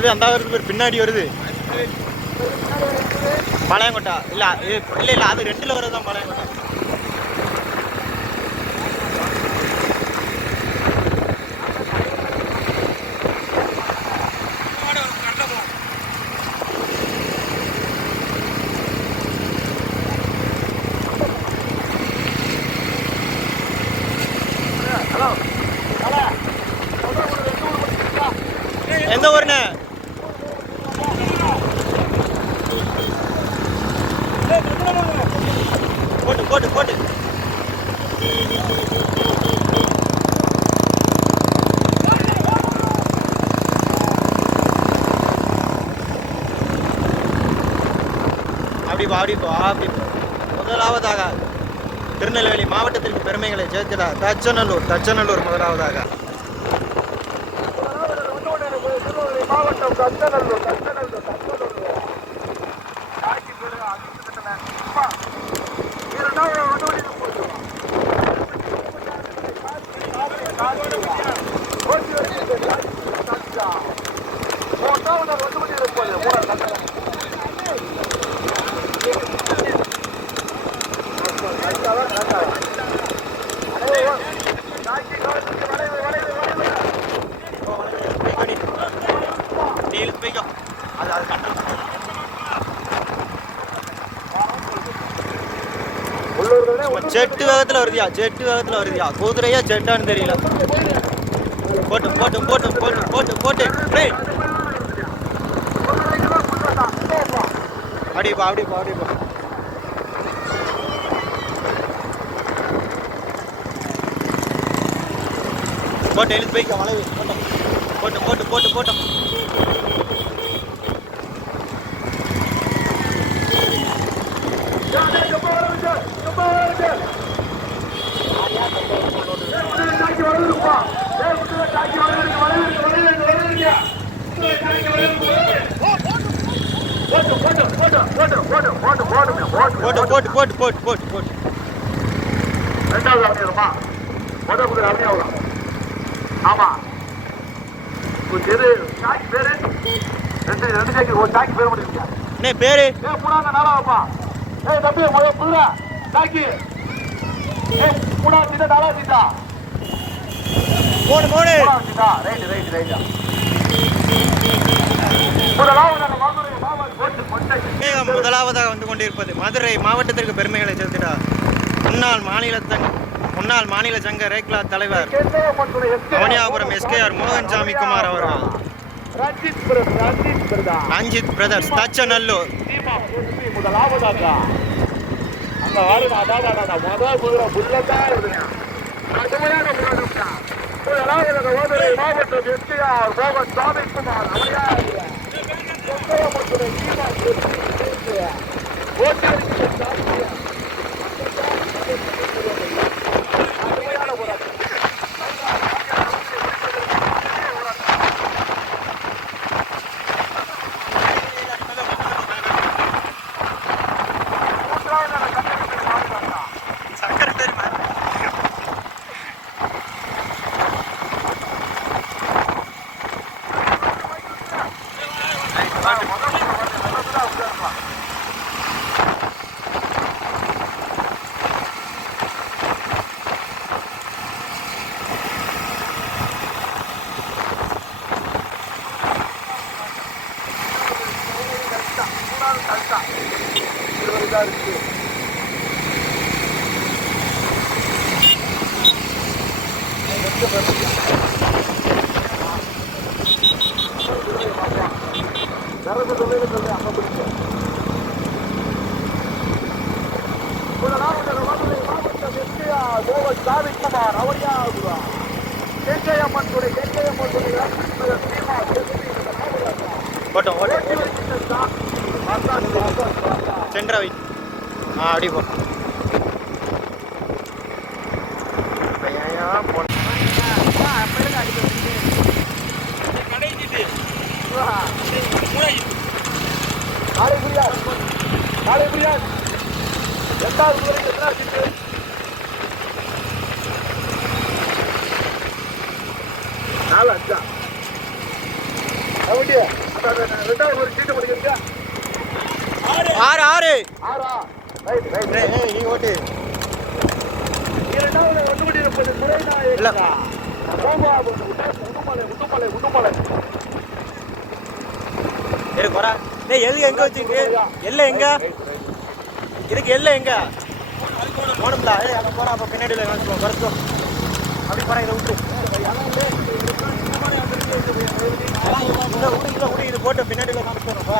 அது அந்த வருது பின்னாடி வருது பாளையங்கோட்டா. இல்லை இல்லை இல்லை, அது 2ல் வருது தான் பாளையங்கோட்டா. எந்த ஊருண்ணே? போட்டு போட்டு போட்டு அப்படிப்பா. முதலாவதாக திருநெல்வேலி மாவட்டத்திற்கு பெருமைகளை சேர்த்திட தச்சநல்லூர் முதலாவதாக. மாவட்டம் தச்சநல்லூர். செட்டு வேகத்தில் வருதியா குதிரையா செட்டான்னு தெரியல. போட்டு அப்படிப்பா. போட்டு எழுத்து போய்க்க வளைவு. போட்டோம். போட்டு 2வது அவனியமா முதல் அவனியாவா? ஆமா. பேரு பேரு 2 சாக்கி ஒரு சாக்கி பேர் முடிச்சுங்க. என்ன பேரு? மூணாவது நாலாவப்பா. தம்பி முதல் புதுரா சாக்கி. மூணாவது சீட்டா நாலாவது சீட்டா. போடு. ரைட். முதலாவதாக வந்து கொண்டிருப்பது மதுரை மாவட்டத்திற்கு பெருமைகளை சேர்த்துடா முன்னாள் மாநில சங்க ரேக்லா தலைவர் அவனியாபுரம் SKR மோகன்சாமி குமார் அவர்கள். ரஞ்சித் பிரதர்ஸ் தச்சநல்லூர். முதலாவதாக அந்த மதுரை மாவட்டம் SKR மோகன்சாமி குமார் சென்ட்ரா வை. அப்படி போ. நாலு 5 ரெண்டாவது ஒரு சீட்டு முடிக்கிறீங்க. 6 6 ஆறா? Right right. ஏய் நீ ஓட்டு. இரண்டாவது 1:30 துரைநாயகன். இல்ல. மூன்றாவது உடுமலை. ஏய் போடா. டேய் எல்ல எங்க வச்சிருக்கு? எல்ல எங்க? இதுக்கு எல்ல எங்க? போணும்ல. ஏய் அங்க போடா அப்ப பின்னாடில வந்து வரட்டும். அப்படி போடா இத விட்டு. இல்ல இது போட்டு பின்னாடில காமிச்சறப்ப.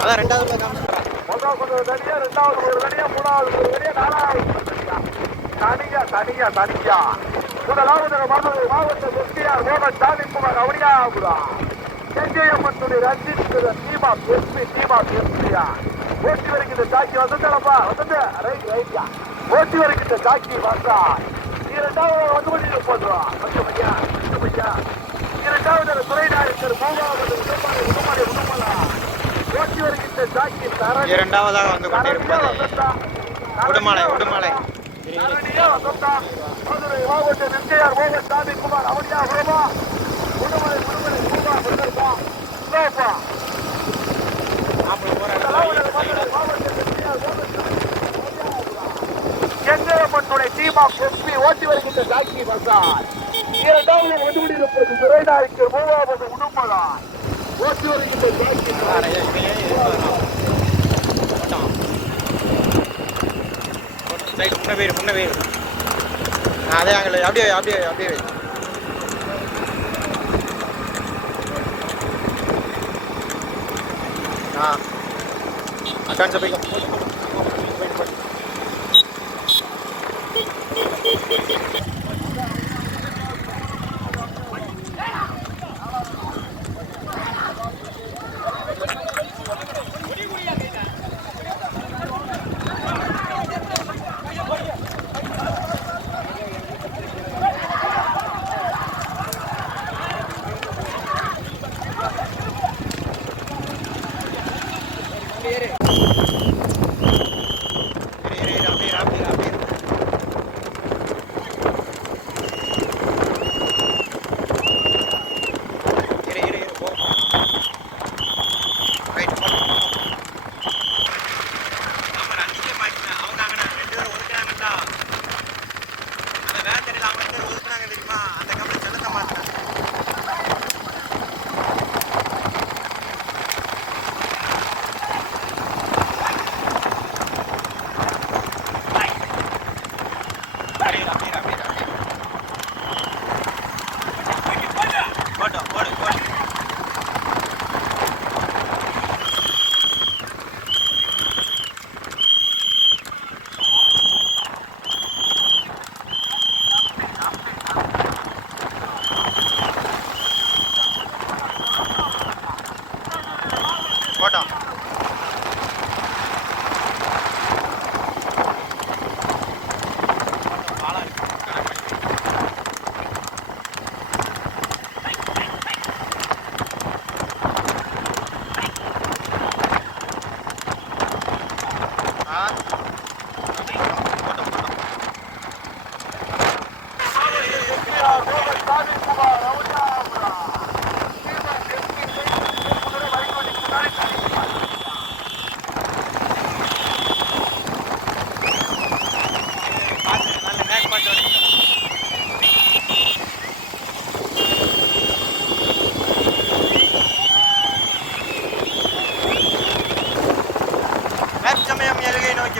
அதான் ரெண்டாவதுல காமிச்சறேன். முதல் ஒரு தனியா, இரண்டாவது ஒரு தனியா, மூணாவது ஒரு தனியா, நாலாவது ஒரு தனியா. தனியா. முதலாவது மாவட்ட எஸ்பிஆர் மோகன் Samikumar Avaniyapura. Senjaiyamman Ranjith team of SPR. ஓட்டி வருகின்ற சாக்கி வசந்தளப்பா வசந்த ரைட்யா. ஓட்டி வருகின்ற சாக்கி வந்தா. இரண்டாவது 1:30 பையா. இரண்டாவது துரைநாயக்கர். மூன்றாவது உடுமலை. ஓட்டி வருகின்ற சாக்கி தர. இரண்டாவதாக வந்து கொண்டிருப்பது உடுமலை. தரணியா வசந்தா. மதுரை மாவட்ட எஸ்பிஆர் மோகன் சாமிக்குமார் அவனியாபுரமா. உடுமலை வந்தா. சோப்பா செங்கரப்பட்டுடைய டீம் ஆஃப் எஸ்பி ஓட்டி வருகின்ற சாக்கி வந்தார். இரண்டாவது 1:30 துரைநாயக்கர். மூன்றாவது உடுமலை ஓட்டி வருகின்ற சாக்கி. முன்ன பேர் அதே அங்கே அப்படியே akan sampai ke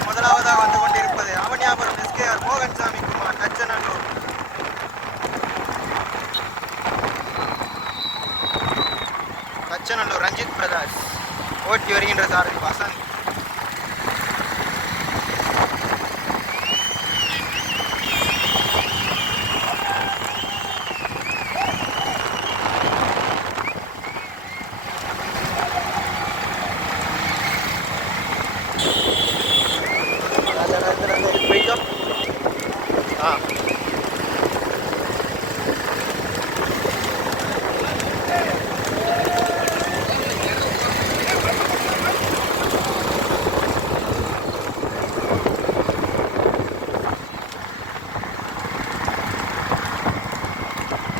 முதலாவதாக வந்து கொண்டிருப்பது அவனியாபுரம் எஸ்கேஆர் மோகன் சாமிக்குமார் தச்சநல்லூர் ரஞ்சித் பிரதாஸ் ஓட்டி வருகின்ற சாரதி வசந்த்.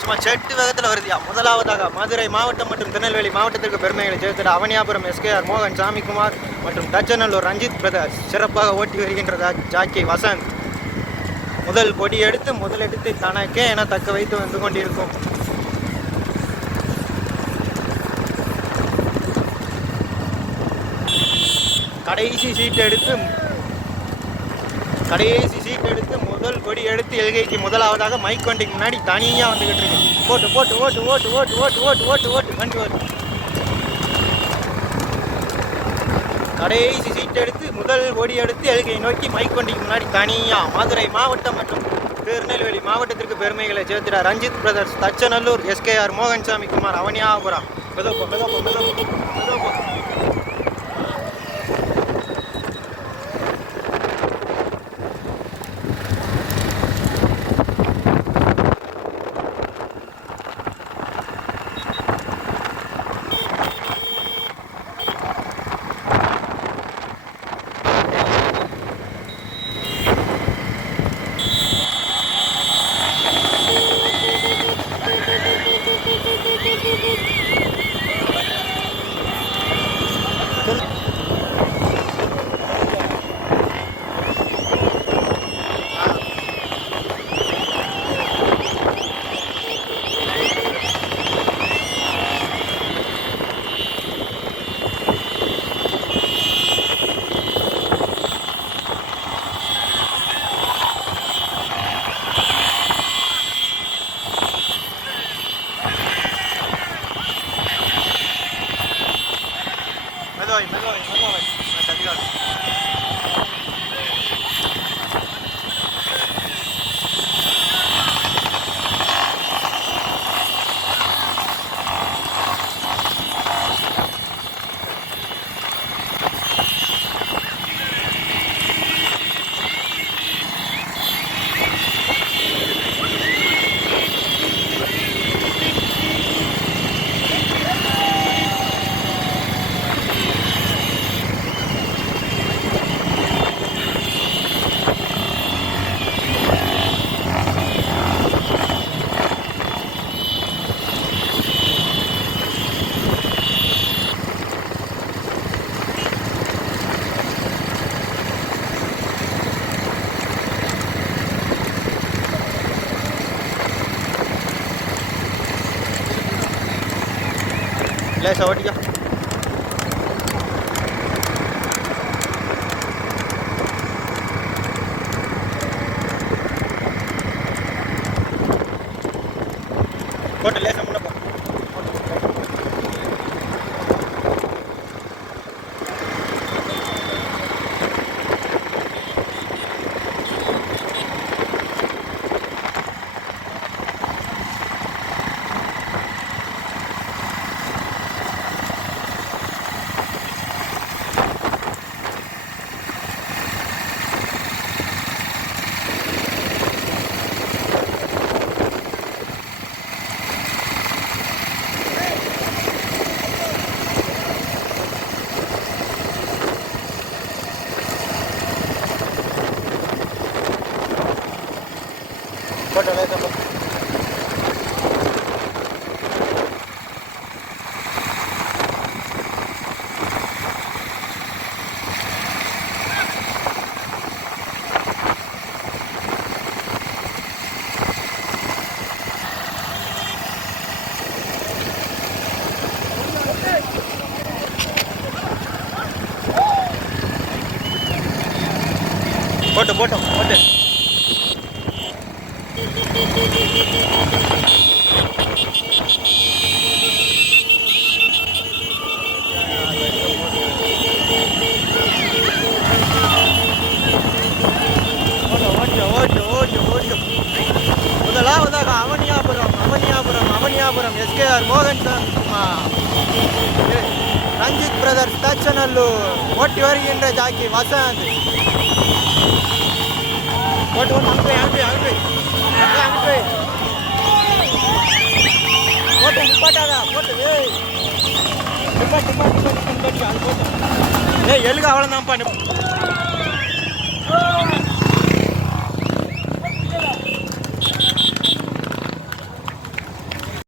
சும்மா சும்மா செட்டு வேகத்தில் வருதியா. முதலாவதாக மதுரை மாவட்டம் மற்றும் திருநெல்வேலி மாவட்டத்திற்கு பெருமைகளை சேர்த்துட அவனியாபுரம் எஸ்கேஆர் மோகன் சாமிக்குமார் மற்றும் தச்சநல்லூர் ரஞ்சித் பிரதர்ஸ் சிறப்பாக ஓட்டி வருகின்ற ஜாக்கி வசந்த் முதல் கொடி எடுத்து முதலெடுத்து தனக்கே என தக்க வைத்து வந்து கொண்டிருக்கும். கடைசி சீட் எடுத்து முதல் கொடி எடுத்து எல்கைக்கு முதலாவதாக மைக் வண்டிக்கு முன்னாடி தனியாக வந்துகிட்டு இருக்கு. ஓட்டு ஓட்டு ஓட்டு ஓட்டு ஓட்டு ஓட்டு ஓட்டு ஓட்டு ஓட்டு வண்டி ஓட்டு. கடைசி சீட் எடுத்து முதல் கொடி எடுத்து எல்கை நோக்கி மைக் வண்டிக்கு முன்னாடி தனியாக மதுரை மாவட்டம் மற்றும் திருநெல்வேலி மாவட்டத்திற்கு பெருமைகளை சேர்த்துட ரஞ்சித் பிரதர்ஸ் தச்சநல்லூர் எஸ்கேஆர் மோகன் சாமிக்குமார் அவனியாபுரம். லேசா ஓட்டிக்கோ. போட்டு லேசா முன்ன போ. போட்டு லேசா போ. போட்டு போட்டோம் போட்டு முதலாவதாக அவனியாபுரம் எஸ்கேஆர் மோகன் ரஞ்சித் பிரதர்ஸ் தச்சநல்லூர் ஓட்டி வருகின்ற ஜாக்கி வசந்த். போட்டு போட்டு நிப்பாட்டாதா போட்டு நிப்பாட்டி எழுக அவ்வளோதான்ப்பா.